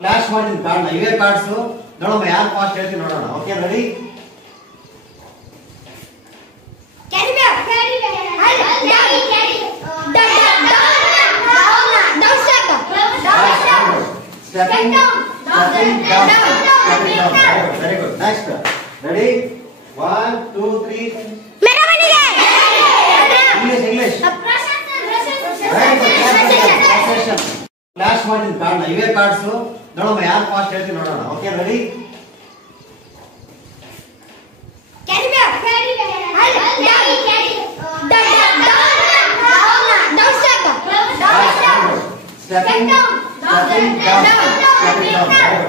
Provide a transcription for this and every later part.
Flash ಮಾಡಿದ card ಇವೇ cards ನೋಡೋಣ ಯಾರು ಫಾಸ್ಟ್ ಹೇಳ್ತೀನಿ ನೋಡೋಣ. Okay ready? Stepping down. Very good. Next. Ready? 1, 2, 3. English. Flash ಮಾಡಿದ ಕಾರ್ಡ್ ಇವೇ ಕಾರ್ಡ್ಸ್ ನೋಡೋಣ ಯಾರು ಫಾಸ್ಟ್ ಹೇಳ್ತೀನಿ ನೋಡೋಣ. Okay ready? Stepping down.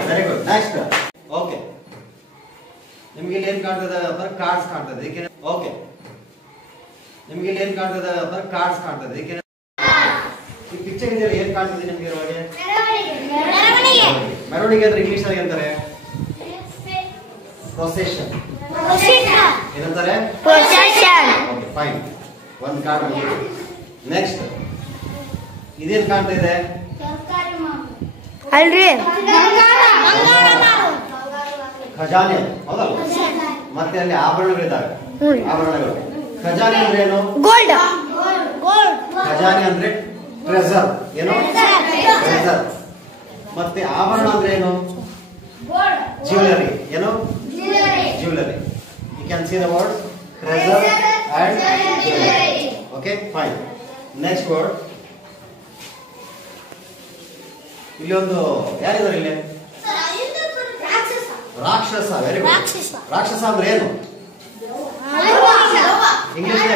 Very good. Next. Okay. ನಿಮಗೆ ಇಲ್ಲಿ ಏನು ಕಾಣ್ತದೆ ಅಂತ ಕಾರ್ಡ್ಸ್ ಕಾಣ್ತದೆ. ಓಕೆ. ನಿಮಗೆ ಇಲ್ಲಿ ಏನು ಕಾಣ್ತದೆ ಅಂತ ಕಾರ್ಡ್ಸ್ ಕಾಣ್ತದೆ. ಈ ಪಿಕ್ಚರ್ ಇದೆ ಏನು ಕಾಣ್ತದೆ ನಿಮಗೆ ಒಳಗೆ? ಮೆರವಣಿಗೆ ಅಂದ್ರೆ ಇಂಗ್ಲಿಷ್ ಅಲ್ಲಿ ಅಂತಾರೆ ಪ್ರೊಸೆಷನ್. ಏನಂತಾರೆ? ಪ್ರೊಸೆಷನ್. Okay fine. ಒಂದು ಕಾರ್ಡ್ ಮುಗಿತು. ನೆಕ್ಸ್ಟ್ ಇದೇನು ಕಾಣ್ತಾ ಇದೆ? ಅಲ್ರಿ ಖಜಾನೆ. ಹೌದಲ್ಲ? ಮತ್ತೆ ಅಲ್ಲಿ ಆಭರಣಗಳಿದ್ದಾವೆ. ಆಭರಣಗಳು. ಖಜಾನೆ ಅಂದ್ರೆ ಏನು? ಗೋಲ್ಡ್. ಖಜಾನೆ ಅಂದ್ರೆ ಟ್ರೆಸರ್. ಏನು? ಟ್ರೆಸರ್. ಮತ್ತೆ ಆಭರಣ ಅಂದ್ರೆ ಏನು? ಜ್ಯುವೆಲರಿ. ಏನು? Jewellery. You can see the words treasure and jewellery. Okay fine. Next word. ಇಲ್ಲಿ ಒಂದು ಯಾರಿದ್ದಾರೆ ಇಲ್ಲಿ? ರಾಕ್ಷಸ. Very good. ರಾಕ್ಷಸ ಅಂದ್ರೆ ಏನು? ಇಂಗ್ಲಿಷ್ನಾಗ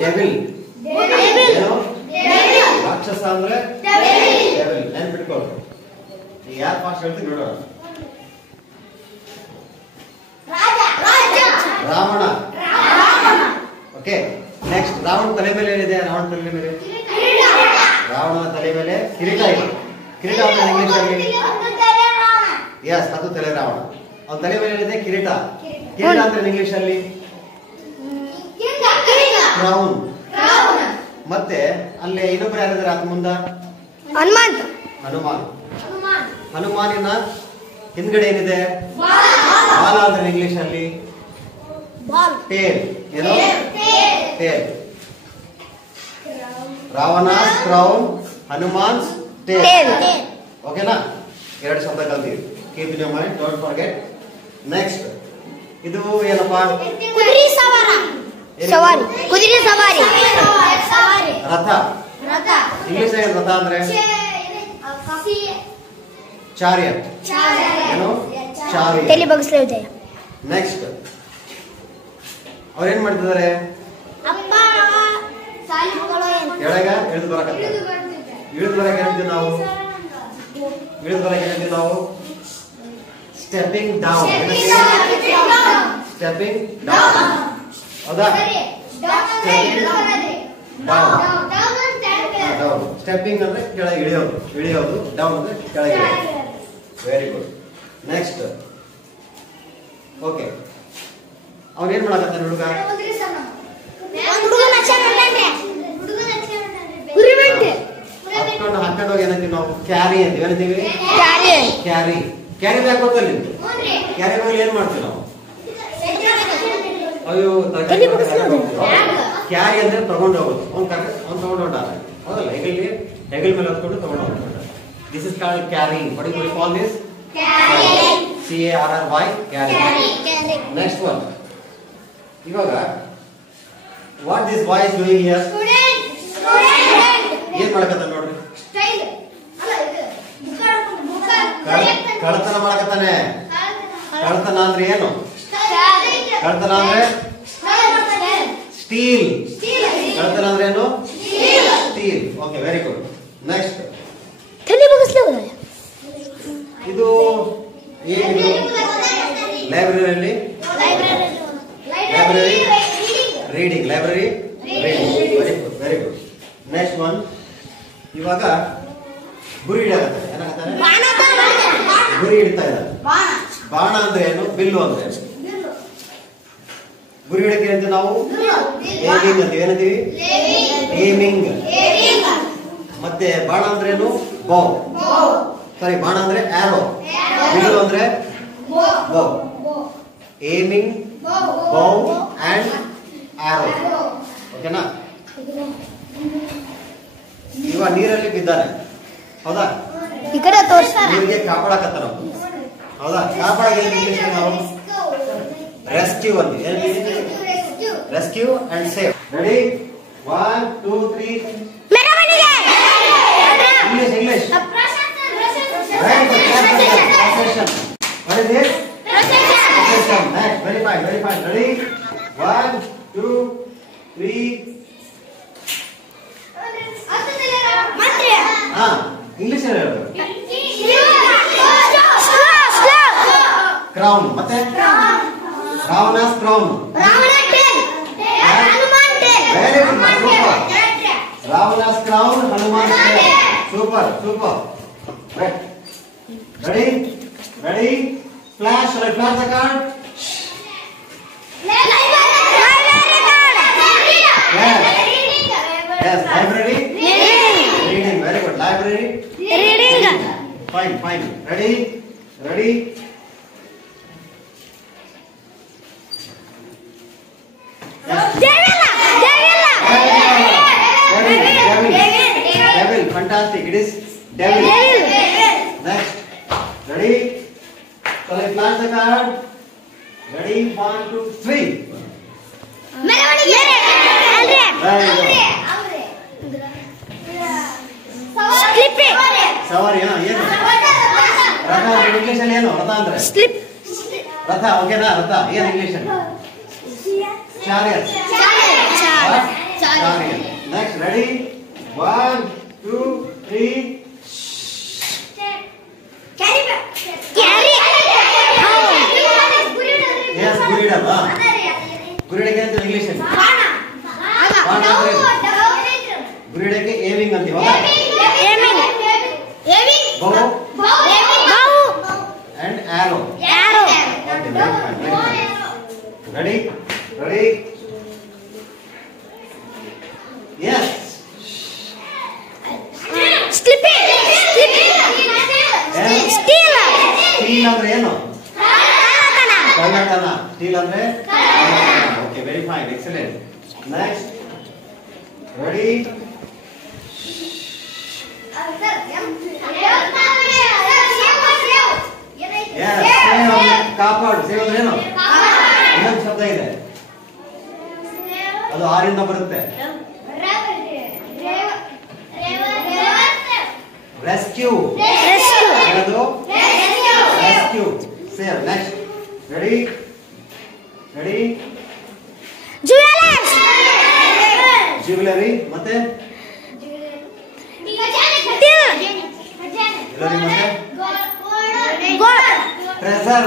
ಡೆವಿಲ್. ಏನು? ರಾಕ್ಷಸ ಅಂದ್ರೆ ಡೆವಿಲ್. ನೆನ್ಪಿಟ್ಕೊಳ್ಳಿ. ಈಗ ಯಾರು ಫಾಸ್ಟ್ ಹೇಳ್ತೀನಿ ನೋಡೋಣ. ರಾವಣ. Okay next. ರಾವಣ ತಲೆ ಮೇಲೆ ಏನಿದೆ? ರಾವಣ ತಲೆ ಮೇಲೆ ರಾವಣನ ತಲೆ ಮೇಲೆ ಕಿರೀಟ ಇದೆ. ಕಿರೀಟ ಅಂದ್ರೆ ಇಂಗ್ಲಿಷ್ ಅಲ್ಲಿ ಎಸ್ ಅದು ತಲೆ ರಾವಣ. ಅವನ ತಲೆ ಮೇಲೆ ಏನಿದೆ? ಕಿರೀಟ. ಕಿರೀಟ ಅಂದ್ರೆ ಇಂಗ್ಲಿಷ್ ಅಲ್ಲಿ ಕ್ರೌನ್. ಮತ್ತೆ ಅಲ್ಲಿ ಇನ್ನೊಬ್ರು ಯಾರಿದ್ದಾರೆ ಅದ್ ಮುಂದ? ಹನುಮಾನ್. ಹನುಮಾನಿನ ಹಿಂದ್ಗಡೆ ಏನಿದೆ? ಬಾಲ ಅಂದ್ರೆ ಇಂಗ್ಲಿಷ್ ಅಲ್ಲಿ ಟೇಲ್. ಏನು? Tail. Ravana's crown, Hanuman's tail. ಓಕೆನಾ? ಎರಡು ಶಬ್ದ ಕಲ್ತೀವಿ. Keep in your mind, don't forget. Next ಇದು ಏನಪ್ಪಾ? ಕುದುರೆ ಸವಾರಿ. ರಥ. ಇಂಗ್ಲಿಷ್ ರಥ ಅಂದ್ರೆ ಚಾರಿಯಟ್. ಏನು? ಚಾರಿಯಟ್. ನೆಕ್ಸ್ಟ್ ಅವ್ರೇನ್ ಮಾಡ್ತಿದ್ದಾರೆ? ಕೆಳಗ ಇಳಿದು ಬರಕತ್ತಾರೆ. ಇಳಿದು ಬರಕ್ಕೆ ಹೇಳ್ತೀವಿ ನಾವು. ಇಳಿದು ಬರಕ್ಕೆ ಹೇಳ್ತೀವಿ ನಾವು ಸ್ಟೆಪ್ಪಿಂಗ್ ಡೌನ್. Stepping down. ಹೌದಾ? ಡೌನ್. ಸ್ಟೆಪ್ಪಿಂಗ್ ಅಂದ್ರೆ ಕೆಳಗೆ ಇಳಿಯೋದು. ಇಳಿಯೋದು. ಡೌನ್ ಅಂದ್ರೆ ಕೆಳಗೆ ಇಳಿಯೋದು. Very good. ನೆಕ್ಸ್ಟ್. ಓಕೆ ಅವನೇನ್ ಮಾಡಕತ್ತಾನೆ ಹುಡುಗ? ಹಾಕೊಂಡು ಹೋಗಿ ಏನಂತೀವಿ ನಾವು? ಕ್ಯಾರಿ ಅಂತೀವಿ. ಏನಂತೀವಿ? ಕ್ಯಾರಿ. ಕ್ಯಾರಿ ಬ್ಯಾಗ್ ಗೊತ್ತಲ್ಲ ನಿಮ್ಗೆ? ಕ್ಯಾರಿ ಬ್ಯಾಗ್ ಏನ್ ಮಾಡ್ತೀವಿ ನಾವು? ಅಯ್ಯೋ ಕ್ಯಾರಿ ಅಂದ್ರೆ ತಗೊಂಡು ಹೋಗೋದು. ಅವ್ನು ತಗೊಂಡು ಹೊಂಟಾರ. ಹೌದಲ್ಲ? ಹೆಗಲ್ ಮೇಲೆ ಹತ್ಕೊಂಡು ತಗೊಂಡು ಹೋಗ್ತಾರೆ. This is called carrying. What you call this? CARRY. Carrying. Next one. ಇವಾಗ what this boy is doing here? ಏನ್ ಮಾಡಕತ್ತಾನ ನೋಡ್ರಿ? ಕಳ್ಳತನ ಮಾಡಕತ್ತಾನೆ. ಕಳ್ಳತನ ಅಂದ್ರೆ ಏನು? ಕಳ್ಳತನ ಅಂದ್ರೆ ಸ್ಟೀಲ್. ಕಳ್ಳತನ ಅಂದ್ರೆ ಏನು? Steal. Okay very good. Next ಇದು ಏನಿದು? ಲೈಬ್ರರಿಯಲ್ಲಿ reading. Library reading. Very good. Very good. Next one. ಇವಾಗ ಗುರಿ ಹಿಡಿಯಕತ್ತಾನೆ. ಏನಾಗತ್ತಾನೆ? ಗುರಿ ಹಿಡಿತಾ ಇದ್ದಾನೆ. ಬಾಣ ಅಂದ್ರೆ ಏನು? ಬಿಲ್ಲು ಅಂದ್ರೆ ಏನು? ಗುರಿ ಹಿಡಕ್ಕೆ ಅಂತ ನಾವು ಏಮಿಂಗ್ ಅಂತೀವಿ. ಏನಂತೀವಿ? ಏಮಿಂಗ್. ಮತ್ತೆ ಬಾಣ ಅಂದ್ರೇನು? ಬೌ. ಸಾರಿ ಬಾಣ ಅಂದ್ರೆ ಆರೋ, ಬಿಲ್ಲು ಅಂದ್ರೆ ಬೌ. ಏಮಿಂಗ್, ಬೌ ಅಂಡ್ ಆರೋ. ಓಕೆನಾ? ಇವ ನೀರಲ್ಲಿ ಬಿದ್ದಾನೆ, ಹೌದಾ? ಈ ಕಡೆ ತೋರಿಸ್ತಾರ. ನೀರಿಗೆ ಕಾಪಾಡಕತ್ತಾರ, ಹೌದಾ? ಕಾಪಾಡಕ್ಕೆ ನಾವು ರೆಸ್ಕ್ಯೂ ಅಂತ. Rescue and save. Ready? 1 2 3. English. Very good. Procession. What is it? Procession. Next. Very fine. Ready? 1 2 3. English ಹೇಳು. Crown. ಮತ್ತೆ? Ravana's crown. Very good. Super. Ravana's crown, Hanuman's tail. Super. Right. Ready? Flash. Shall I flash the card? Yes. Library? Reading. Very good. Library? Reading. Fine. Ready? Devil. Fantastic. It is devil. Next. Ready? Shall I flash the card? Ready? 1 2 3. ಸವಾರಿ ಏನು? ರಥ English ಅಲ್ಲಿ ಏನು? ರಥ ಅಂದ್ರೆ ರಥ. ಓಕೆನಾ? ರಥ ಏನು ಇಂಗ್ಲಿಷ್ ಅಲ್ಲಿ? ಚಾರಿಯಟ್. Next. Ready? 1 2 3. Yes, ಗುರಿಡ. ಗುರಿಡಕ್ಕೆ ಅಂತ ಇಂಗ್ಲಿಷ್ ಅಲ್ಲಿ ಬಾಣ ಅಂದ್ರೆ ಗುರಿಡಕ್ಕೆ ಏವಿಂಗ್ ಅಂತೀವಿ, ಹೌದಾ? Bow and arrow. Okay, very fine. Ready? Yes. Steel ಅಂದ್ರೆ ಏನು? ಕಳ್ಳತನ. Steel ಅಂದ್ರೆ okay, very fine, excellent. Next. Ready? ಕಾಪಾಡು. ಸೇವ್ ಅಂದ್ರೆ ಏನು? ಇನ್ನೊಂದು ಶಬ್ದ ಇದೆ, ಅದು ಆರಿಂದ ಬರುತ್ತೆ. ರೆಸ್ಕ್ಯೂ. ಏನದು? Rescue. Save. Next. Ready? Jewellery. ಮತ್ತೆ ಟ್ರೆಸರ್.